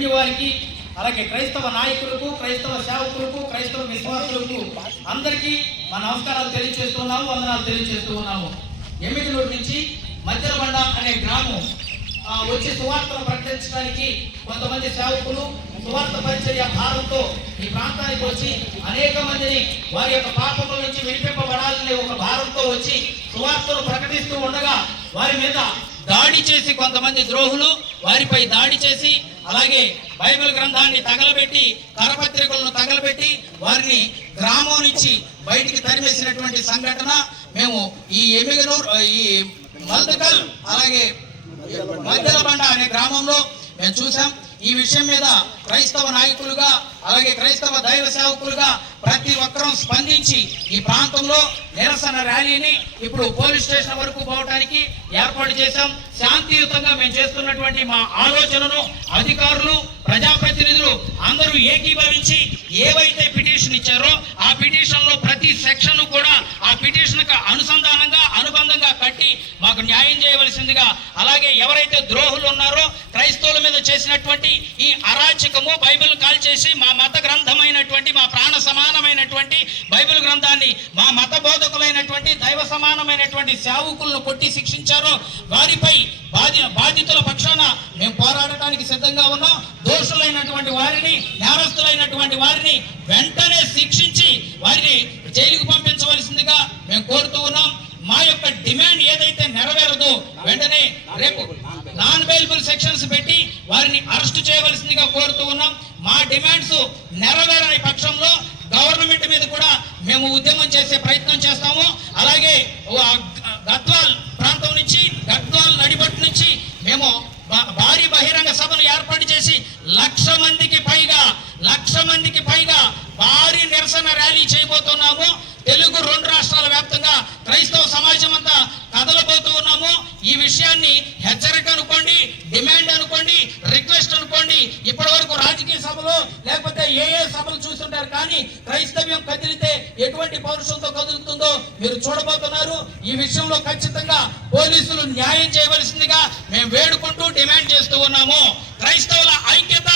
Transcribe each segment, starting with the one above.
Police వారికి అలాగే క్రైస్తవ నాయకులకు క్రైస్తవ సేవకులకు క్రైస్తవ విశ్వాసులకు అందరికీ మా నమస్కారాలు తెలియజేస్తున్నాము వందనాలు తెలియజేస్తూ ఉన్నాము. ఎమ్మికలూరు నుంచి మధ్యలబండ అనే గ్రామం వచ్చి సువార్తను ప్రకటించడానికి కొంతమంది సేవకులు సువార్త పరిచర్య భారంతో ఈ ప్రాంతానికి వచ్చి అనేక మందిని వారి యొక్క పాపముల నుంచి విడిపింపబడాలనే ఒక భారంతో వచ్చి సువార్తను ప్రకటిస్తూ ఉండగా వారి మీద దాడి చేసి కొంతమంది ద్రోహులు వారిపై దాడి చేసి అలాగే బైబిల్ గ్రంథాన్ని తగలబెట్టి కరపత్రికలను తగలబెట్టి వారిని గ్రామం నుంచి బయటికి తరిమేసినటువంటి సంఘటన మేము ఈ ఎమిగనూరు ఈ మల్దకల్ అలాగే మధ్యలబండ అనే గ్రామంలో మేము చూసాం ఈ విషయం మీద క్రైస్తవ నాయకులుగా అలాగే క్రైస్తవ దైవ సేవకులుగా ప్రతి ఒక్కరూ స్పందించి ఈ ప్రాంతంలో నిరసన ర్యాలీని ఇప్పుడు పోలీస్ స్టేషన్ వరకు పోవడానికి ఏర్పాటు చేశాం. శాంతియుతంగా మేము చేస్తున్నటువంటి మా ఆలోచనను అధికారులు ప్రజాప్రతినిధులు అందరూ ఏకీభవించి ఏవైతే పిటిషన్ ఇచ్చారో ఆ పిటిషన్లో ప్రతి సెక్షన్ కూడా ఆ పిటిషన్ అనుసంధానంగా అనుబంధంగా కట్టి మాకు న్యాయం చేయవలసిందిగా అలాగే ఎవరైతే ద్రోహులు ఉన్నారో క్రైస్తవుల మీద చేసినటువంటి ఈ అరాచకము బైబిల్ కాల్ చేసి మా మత గ్రంథమైనటువంటి మా ప్రాణ సమానమైనటువంటి బైబిల్ గ్రంథాన్ని మా మత బోధకులైనటువంటి దైవ సమానమైనటువంటి సేవకులను కొట్టి శిక్షించారో వారిపై బాధి బాధితుల పక్షాన మేము పోరాడటానికి సిద్ధంగా ఉన్నాం. దోషులైనటువంటి వారిని నేరస్తులైనటువంటి వారిని వెంటనే శిక్షించి వారిని జైలుకు పంపించవలసిందిగా మేము కోరుతూ ఉన్నాం మా యొక్క డిమాండ్ ఏదైతే నెరవేరదో వెంటనే రేపు నాన్ బెయిలబుల్ సెక్షన్స్ పెట్టి వారిని అరెస్ట్ చేయవలసిందిగా కోరుతూ ఉన్నాం మా డిమాండ్స్ నెరవేరని పక్షంలో గవర్నమెంట్ మీద కూడా మేము ఉద్యమం చేసే ప్రయత్నం చేస్తాము అలాగే ఆ గద్వాల్ ప్రాంతం నుంచి గద్వాల్ నడిబట్టు నుంచి మేము భా- భారీ బహిరంగ సభను ఏర్పాటు చేసి లక్ష మందికి పైగా లక్ష మందికి పైగా భారీ నిరసన ర్యాలీ చేయబోతున్నాము తెలుగు రెండు రాష్ట్రాల వ్యాప్తంగా క్రైస్తవ సమాజం అంతా కదలబోతూ ఉన్నాము. ఈ విషయాన్ని హెచ్చరిక అనుకోండి డిమాండ్ అనుకోండి రిక్వెస్ట్ అనుకోండి. ఇప్పటి వరకు రాజకీయ సభలు లేకపోతే ఏ ఏ సభలు చూస్తుంటారు కానీ క్రైస్తవ్యం కదిలితే ఎటువంటి పౌరుషంతో కదులుతుందో మీరు చూడబోతున్నారు. ఈ విషయంలో ఖచ్చితంగా పోలీసులు న్యాయం చేయవలసిందిగా మేము వేడుకుంటూ డిమాండ్ చేస్తూ ఉన్నాము. క్రైస్తవుల ఐక్యత!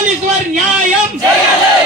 పోలీసు వారి న్యాయం చేయాలి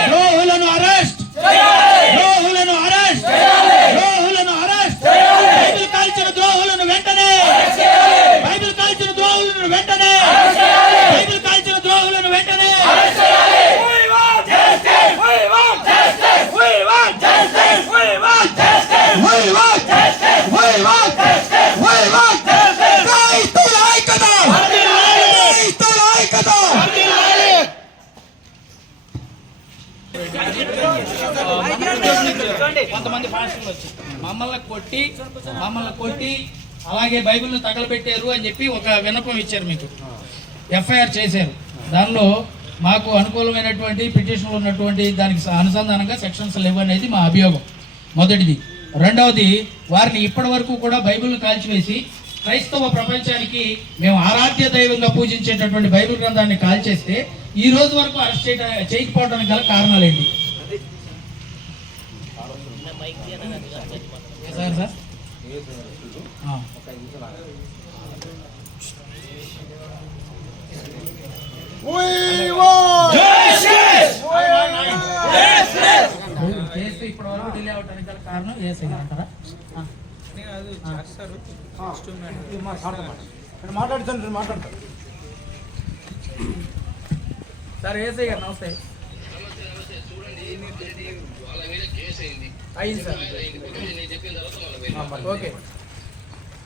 కొంతమంది పాస్టర్లు వచ్చి మమ్మల్ని కొట్టి మమ్మల్ని కొట్టి అలాగే బైబిల్ని తగలబెట్టారు అని చెప్పి ఒక విన్నపం ఇచ్చారు మీకు. ఎఫ్ఐఆర్ చేశారు. దానిలో మాకు అనుకూలమైనటువంటి పిటిషన్లు ఉన్నటువంటి దానికి అనుసంధానంగా సెక్షన్స్ లేవు అనేది మా అభియోగం. మొదటిది. రెండవది వారిని ఇప్పటి వరకు కూడా బైబిల్ను కాల్చివేసి క్రైస్తవ ప్రపంచానికి మేము ఆరాధ్య దైవంగా పూజించేటటువంటి బైబిల్ గ్రంథాన్ని కాల్చేస్తే ఈ రోజు వరకు అరెస్ట్ చేయకపోవడానికి గల కారణాలు ఏంటి? Sir sir. want justice. We want justice. కారణం ఏసై అంటారా. మాట్లాడుతాను మాట్లాడతాను. సార్ ఏసై గారు నమస్తే. అయింది సార్. ఓకే.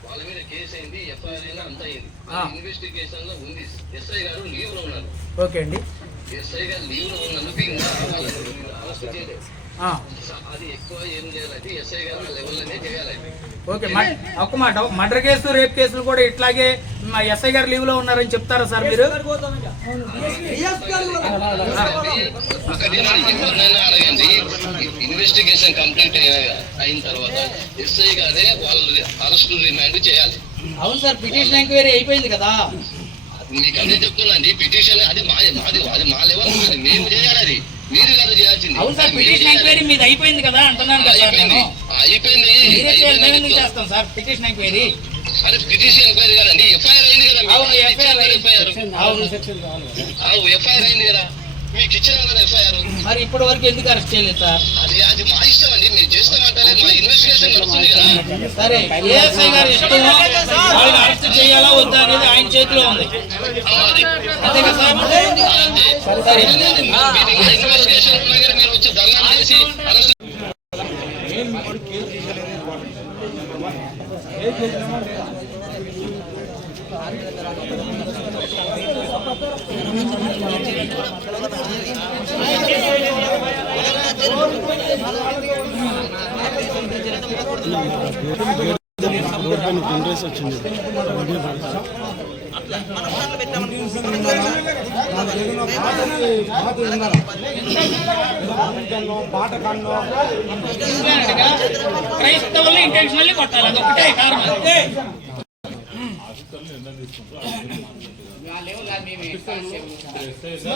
వాళ్ళ మీద కేసు అయింది ఎఫ్ఐఆర్ అయినా అంత అయింది. ఆ. ఇన్వెస్టిగేషన్లో ఉంది. ఎస్ఐ గారు లీవ్లో ఉన్నారు. ఓకే అండి. ఎస్ఐ గారు లీవ్లో ఉన్నందుకు ఇంకా అరెస్ట్ చేయలేదు. అది ఎక్కువ ఏం చేయాలంటే ఎస్ఐ గారు లెవెల్లోనే చేయాలి ఓకే ఒక్క మాట మర్డర్ కేసు రేప్ కేసులు కూడా ఇట్లాగే మా ఎస్ఐ గారు లీవ్లో ఉన్నారని చెప్తారా సార్ మీరు? ఇన్వెస్టిగేషన్ కంప్లీట్ అయిన తర్వాత ఎస్ఐ గారే వాళ్ళు అరెస్ట్ రిమాండ్ చేయాలి. అవును సార్ పిటిషన్ ఎంక్వైరీ అయిపోయింది కదా. మీకు అదే చెప్తున్నాండి పిటిషన్ అది మా మాది అది మా లెవెల్ మేము చేయాలి అది. మీరు కాదు చేయాల్సింది. అవును సార్ పిటిషన్. ఎంక్వైరీ మీది అయిపోయింది కదా అంటున్నాను కదా సార్ నేను. అయిపోయింది మీరే చేయాలి మేము ఎందుకు అయిపోయింది. చేస్తాం సార్ పిటిషన్ ఎంక్వైరీ అరే పిటిషన్ ఎంక్వైరీ కదండి ఎఫ్ఐఆర్ అయింది కదా. అవును ఎఫ్ఐఆర్ ఎఫ్ఐఆర్ అవును ఎఫ్ఐఆర్ అయింది కదా. మీకు ఇచ్చిన కదా ఎఫ్ఐఆర్ మరి ఇప్పటి వరకు ఎందుకు అరెస్ట్ చేయలేదు సార్? అది అది మా ఇష్టం అండి మీరు చేస్తామంటే మా ఇన్వెస్టిగేషన్ సరే ఏఎస్ఐ గారు ఇష్టం వాళ్ళని అరెస్ట్ చేయాలా వద్దా అనేది ఆయన చేతిలో ఉంది. అంతే కదా సార్. సరే. ఇన్వెస్టిగేషన్ ఉన్నా కదా క్రైస్తవుల్ని ఇంటెన్షనల్లీ కొట్టాలి అది ఒకటే కారణం.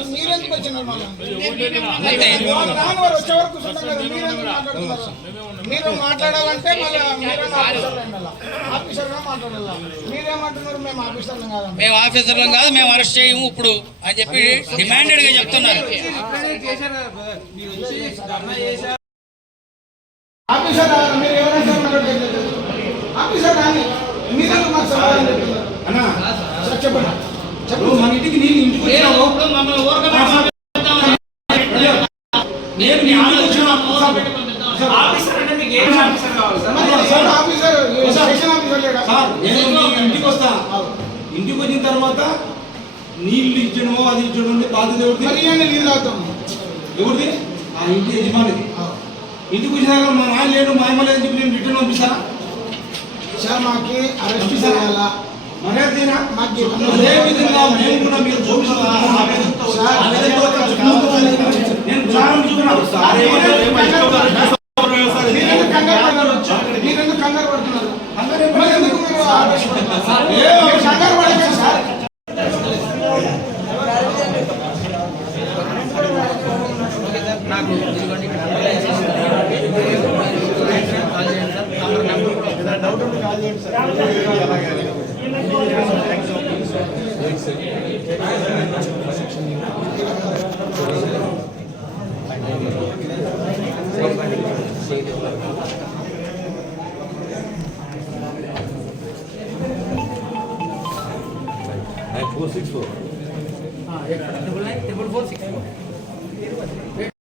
మీరెందుకు వచ్చినారు వచ్చే వరకు కదా? మీరు మాట్లాడాలంటే మళ్ళీ మీరే ఆఫీసర్లు ఉండాలా ఆఫీసర్గా మాట్లాడాలా? మీరేమంటున్నారు? మేము ఆఫీసర్లు కాదండి. మేము ఆఫీసర్లం కాదు మేము అరెస్ట్ చేయము ఇప్పుడు అని చెప్పి డిమాండెడ్గా చెప్తున్నారు. ఆఫీసర్ మీరు ఎవరైనా ఆఫీసర్ మాకు సమాధానం చెప్పండి. మన ఇంటికి నీళ్ళు ఇంటికి నేను మీ వచ్చినావు ఆఫీసర్ అంటే మీకు ఏం ఆఫీసర్ కావాలి సార్? మరి సార్ ఆఫీసర్ స్టేషన్ ఆఫీసర్ లేడా? సార్ నేను మీ ఇంటికి వస్తా. ఇంటికి వచ్చిన తర్వాత నీళ్ళు ఇచ్చడమో అది ఇచ్చడం బాధ్యత ఎవరిది? నీళ్ళు తాగుతాం. ఎవరిది? ఆ ఇంటి యజమానిది. ఇంటికి వచ్చినాక మా నాన్న లేడు మా అమ్మ లేదని చెప్పి నేను రిటర్న్ పంపిస్తానా? సార్ మాకి అరెస్ట్ చేయాలా? అదే విధంగా మేము కూడా మీరు చూపిస్తాం నేను ప్రారంభించుకున్నాను సార్ కంగారు పడుతున్నారు? फोर सिक्स फोर हाँ eight double nine triple four six four